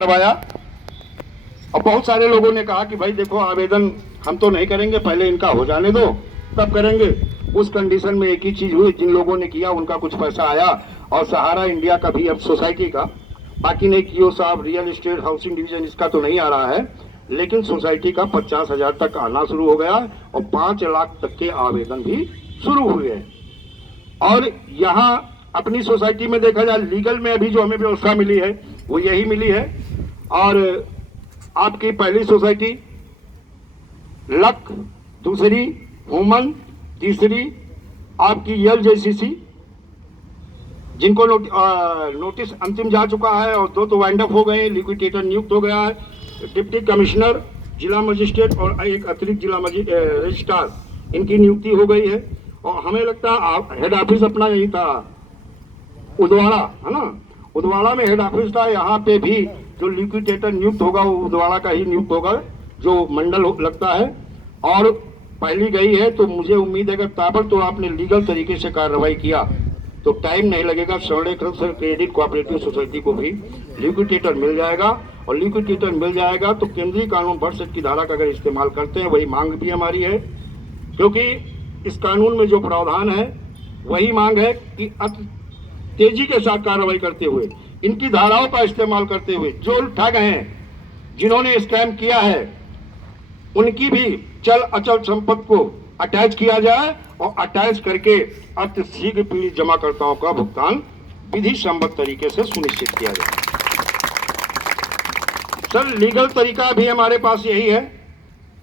करवाया और बहुत सारे लोगों ने कहा कि भाई देखो आवेदन हम तो नहीं करेंगे, पहले इनका हो जाने दो तब करेंगे। उस कंडीशन में एक ही चीज हुई, जिन लोगों ने किया उनका कुछ पैसा आया और सहारा इंडिया का भी अब सोसाइटी का, बाकी नहीं कियो साहब रियल एस्टेट हाउसिंग डिवीजन इसका तो नहीं आ रहा है, लेकिन सोसाइटी का 50,000 तक आना शुरू हो गया और 5 लाख तक के आवेदन भी शुरू हुए हैं। और यहाँ अपनी सोसाइटी में देखा जाए लीगल में अभी जो हमें व्यवस्था मिली है वो यही मिली है। और आपकी पहली सोसाइटी लक, दूसरी हुमन, तीसरी आपकी एलजेसीसी, जिनको नोटिस अंतिम जा चुका है और 2 तो वाइंड अप हो गए, लिक्विडेटर नियुक्त हो गया है, डिप्टी कमिश्नर, जिला मजिस्ट्रेट और एक अतिरिक्त जिला रजिस्ट्रार, इनकी नियुक्ति हो गई है। और हमें लगता है हेड ऑफिस अपना यही था उदवाड़ा, है ना, उदवाड़ा में हेड ऑफिस था। यहाँ पे भी जो लिक्विडेटर नियुक्त होगा वो उदवाड़ा का ही नियुक्त होगा, जो मंडल लगता है। और पहली गई है तो मुझे उम्मीद है कि ताबड़ तो आपने लीगल तरीके से कार्रवाई किया तो टाइम नहीं लगेगा, स्वर्णेश्वर क्रेडिट कोऑपरेटिव सोसाइटी को भी लिक्विडेटर मिल जाएगा। और लिक्विडेटर मिल जाएगा तो केंद्रीय कानून 62 की धारा का अगर इस्तेमाल करते हैं, वही मांग भी हमारी है, क्योंकि इस कानून में जो प्रावधान है वही मांग है कि तेजी के साथ कार्रवाई करते हुए, इनकी धाराओं का इस्तेमाल करते हुए जो ठग हैं, जिन्होंने स्कैम किया है, उनकी भी चल अचल संपत्ति को अटैच किया जाए और अटैच करके अति शीघ्र पीड़ित जमाकर्ताओं का भुगतान विधि सम्मत तरीके से सुनिश्चित किया जाए। सर लीगल तरीका भी हमारे पास यही है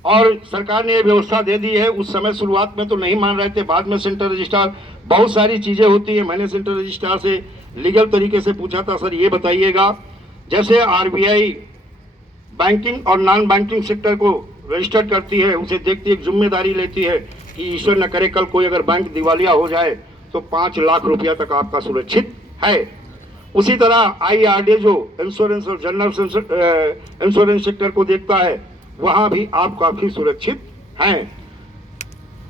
और सरकार ने ये व्यवस्था दे दी है। उस समय शुरुआत में तो नहीं मान रहे थे, बाद में सेंट्रल रजिस्ट्रार, बहुत सारी चीजें होती है, मैंने सेंट्रल रजिस्ट्रार से लीगल तरीके से पूछा था, सर ये बताइएगा जैसे आरबीआई बैंकिंग और नॉन बैंकिंग सेक्टर को रजिस्टर करती है, उसे देखती है, जिम्मेदारी लेती है कि ईश्वर न करे कल कोई अगर बैंक दिवालिया हो जाए तो 5 लाख रुपया तक आपका सुरक्षित है। उसी तरह आईआरडे जो इंश्योरेंस और जनरल इंश्योरेंस सेक्टर को देखता है, वहां भी आप काफी सुरक्षित हैं।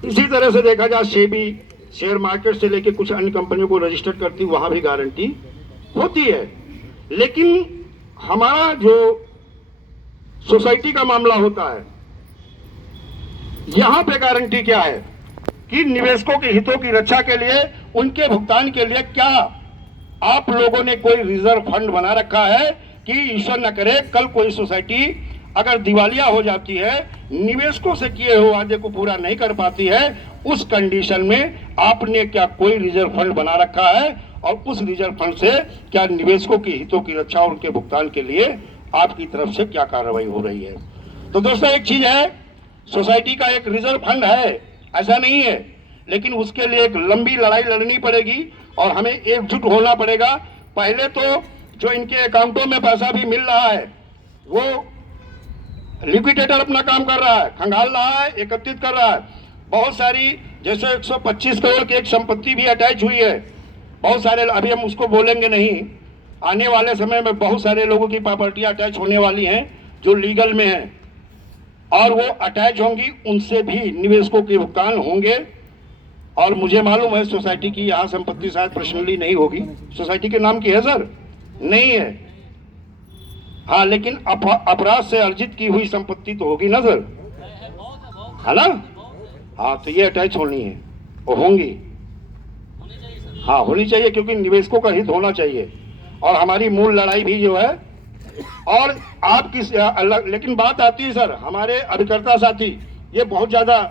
इसी तरह से देखा जाए सेबी शेयर मार्केट से लेकर कुछ अन्य कंपनियों को रजिस्टर करती, वहां भी गारंटी होती है। लेकिन हमारा जो सोसाइटी का मामला होता है, यहां पे गारंटी क्या है कि निवेशकों के हितों की रक्षा के लिए, उनके भुगतान के लिए क्या आप लोगों ने कोई रिजर्व फंड बना रखा है कि ईश्वर न करे कल कोई सोसाइटी अगर दिवालिया हो जाती है, निवेशकों से किए हुए वादे को पूरा नहीं कर पाती है, उस कंडीशन में आपने क्या कोई रिजर्व फंड बना रखा है और उस रिजर्व फंड से क्या निवेशकों के हितों की रक्षा और उनके भुगतान के लिए आपकी तरफ से क्या कार्रवाई हो रही है। तो दोस्तों एक चीज है, सोसाइटी का एक रिजर्व फंड है ऐसा नहीं है, लेकिन उसके लिए एक लंबी लड़ाई लड़नी पड़ेगी और हमें एकजुट होना पड़ेगा। पहले तो जो इनके अकाउंटों में पैसा भी मिल रहा है वो लिक्विडेटर अपना काम कर रहा है, खंगाल रहा है, एकत्रित कर रहा है। बहुत सारी जैसे 125 करोड़ की एक संपत्ति भी अटैच हुई है, बहुत सारे, अभी हम उसको बोलेंगे नहीं, आने वाले समय में बहुत सारे लोगों की प्रॉपर्टियां अटैच होने वाली हैं जो लीगल में हैं और वो अटैच होंगी, उनसे भी निवेशकों के भुगतान होंगे। और मुझे मालूम है सोसाइटी की यहाँ संपत्ति शायद पर्सनली नहीं होगी, सोसाइटी के नाम की है सर, नहीं है, हाँ, लेकिन अपराध से अर्जित की हुई संपत्ति तो होगी ना सर, है ना, हाँ, तो ये अटैच होनी है और होंगी, हाँ होनी चाहिए, क्योंकि निवेशकों का हित होना चाहिए और हमारी मूल लड़ाई भी जो है। और आपकी लेकिन बात आती है सर, हमारे अभिकर्ता साथी ये बहुत ज्यादा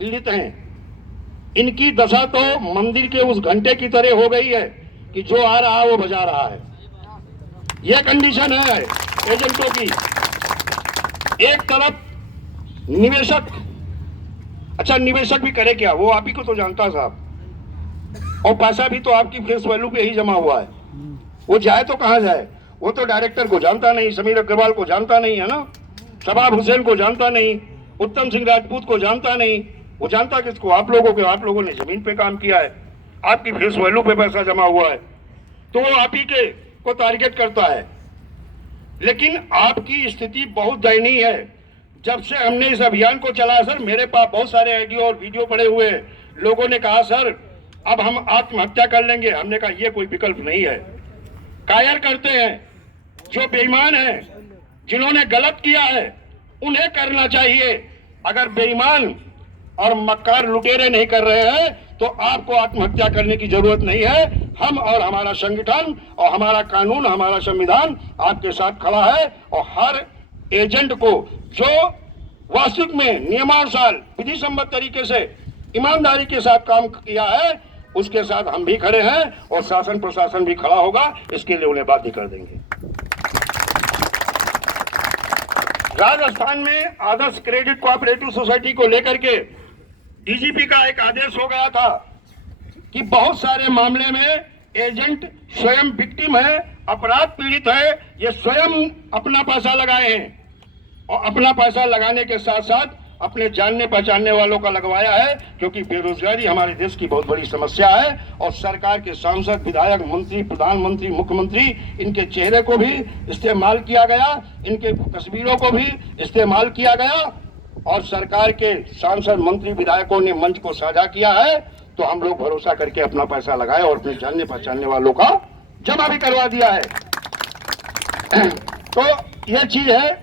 पीड़ित हैं, इनकी दशा तो मंदिर के उस घंटे की तरह हो गई है कि जो आ रहा है वो बजा रहा है, यह कंडीशन है एजेंटों की। एक तरफ निवेशक, अच्छा निवेशक भी करे क्या, वो आप ही को तो जानता साहब, और पैसा भी तो आपकी फेस वैल्यू पे ही जमा हुआ है, वो जाए तो कहां जाए, वो तो डायरेक्टर को जानता नहीं, समीर अग्रवाल को जानता नहीं, है ना, शबाब हुसैन को जानता नहीं, उत्तम सिंह राजपूत को जानता नहीं, वो जानता किसको, आप लोगों को। आप लोगों ने जमीन पे काम किया है, आपकी फेस वैल्यू पे पैसा जमा हुआ है, तो वो आप ही के को टारगेट करता है। लेकिन आपकी स्थिति बहुत दयनीय है। जब से हमने इस अभियान को चलाया सर, मेरे पास बहुत सारे ऑडियो और वीडियो पड़े हुए हैं, लोगों ने कहा सर अब हम आत्महत्या कर लेंगे, हमने कहा ये कोई विकल्प नहीं है। कायर करते हैं, जो बेईमान है, जिन्होंने गलत किया है, उन्हें करना चाहिए। अगर बेईमान और मक्कार लुटेरे नहीं कर रहे हैं तो आपको आत्महत्या करने की जरूरत नहीं है। हम और हमारा संगठन और हमारा कानून, हमारा संविधान आपके साथ खड़ा है और हर एजेंट को जो वास्तविक में नियमानुसार विधि सम्मत तरीके से ईमानदारी के साथ काम किया है, उसके साथ हम भी खड़े हैं और शासन प्रशासन भी खड़ा होगा। इसके लिए उन्हें बाध्य कर देंगे। राजस्थान में आदर्श क्रेडिट कोऑपरेटिव सोसाइटी को लेकर के डीजीपी का एक आदेश हो गया था कि बहुत सारे मामले में एजेंट स्वयं विक्टिम है, अपराध पीड़ित है, ये स्वयं अपना पैसा लगाए हैं और अपना पैसा लगाने के साथ साथ अपने जानने पहचानने वालों का लगवाया है, क्योंकि बेरोजगारी हमारे देश की बहुत बड़ी समस्या है और सरकार के सांसद, विधायक, मंत्री, प्रधानमंत्री, मुख्यमंत्री, इनके चेहरे को भी इस्तेमाल किया गया, इनके तस्वीरों को भी इस्तेमाल किया गया और सरकार के सांसद, मंत्री, विधायकों ने मंच को साझा किया है। तो हम लोग भरोसा करके अपना पैसा लगाए और अपने जानने पहचानने वालों का जमा भी करवा दिया है। तो यह चीज है।